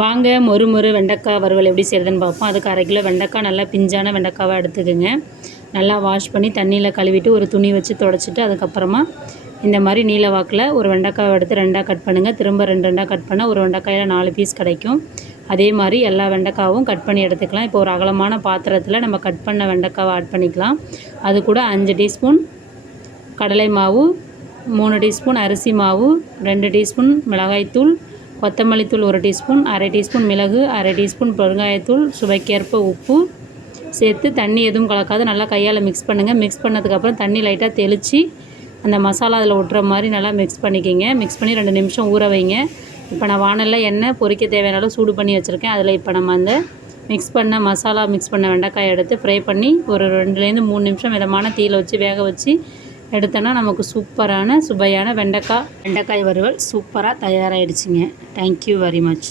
வாங்க மொறு வெண்டைக்காய் வறுவல் எப்படி செய்கிறதுன்னு பார்ப்போம். அதுக்கு 1/2 கிலோ வெண்டைக்காய் நல்லா பிஞ்சான வெண்டைக்காவை எடுத்துக்கோங்க. நல்லா வாஷ் பண்ணி தண்ணியில் கழுவிட்டு ஒரு துணி வச்சு துடைச்சிட்டு அதுக்கப்புறமா இந்த மாதிரி நீல வாக்கில் ஒரு வெண்டைக்காவை எடுத்து 2ஆக கட் பண்ணுங்கள். திரும்ப 2 கட் பண்ணால் ஒரு வெண்டைக்காயில் 4 பீஸ் கிடைக்கும். அதே மாதிரி எல்லா வெண்டைக்காவும் கட் பண்ணி எடுத்துக்கலாம். இப்போ ஒரு அகலமான பாத்திரத்தில் நம்ம கட் பண்ண வெண்டைக்காவை ஆட் பண்ணிக்கலாம். அது கூட 5 டீஸ்பூன் கடலை மாவு, 3 டீஸ்பூன் அரிசி மாவு, 2 டீஸ்பூன் மிளகாய்த்தூள், கொத்தமல்லி தூள் 1 டீஸ்பூன், 1/2 டீஸ்பூன் மிளகு, 1/2 டீஸ்பூன் பெருங்காயத்தூள், சுவைக்கேற்ப உப்பு சேர்த்து தண்ணி எதுவும் கலக்காது நல்லா கையால் மிக்ஸ் பண்ணுங்கள். மிக்ஸ் பண்ணதுக்கப்புறம் தண்ணி லைட்டாக தெளித்து அந்த மசாலா அதில் ஒட்டுற மாதிரி நல்லா மிக்ஸ் பண்ணிக்கிங்க. மிக்ஸ் பண்ணி 2 நிமிஷம் ஊற வைங்க. இப்போ நான் வானலில் எண்ணெய் பொரிக்க தேவையான அளவு சூடு பண்ணி வச்சுருக்கேன். அதில் இப்போ நம்ம அந்த மிக்ஸ் பண்ண வெண்டைக்காயை எடுத்து ஃப்ரை பண்ணி ஒரு 2லேருந்து 3 நிமிஷம் மிதமான தீயில் வச்சு வேக வச்சு எடுத்தோன்னா நமக்கு சூப்பரான சுவையான வெண்டைக்காய் வறுவல் சூப்பராக தயாராகிடுச்சிங்க. Thank you very much.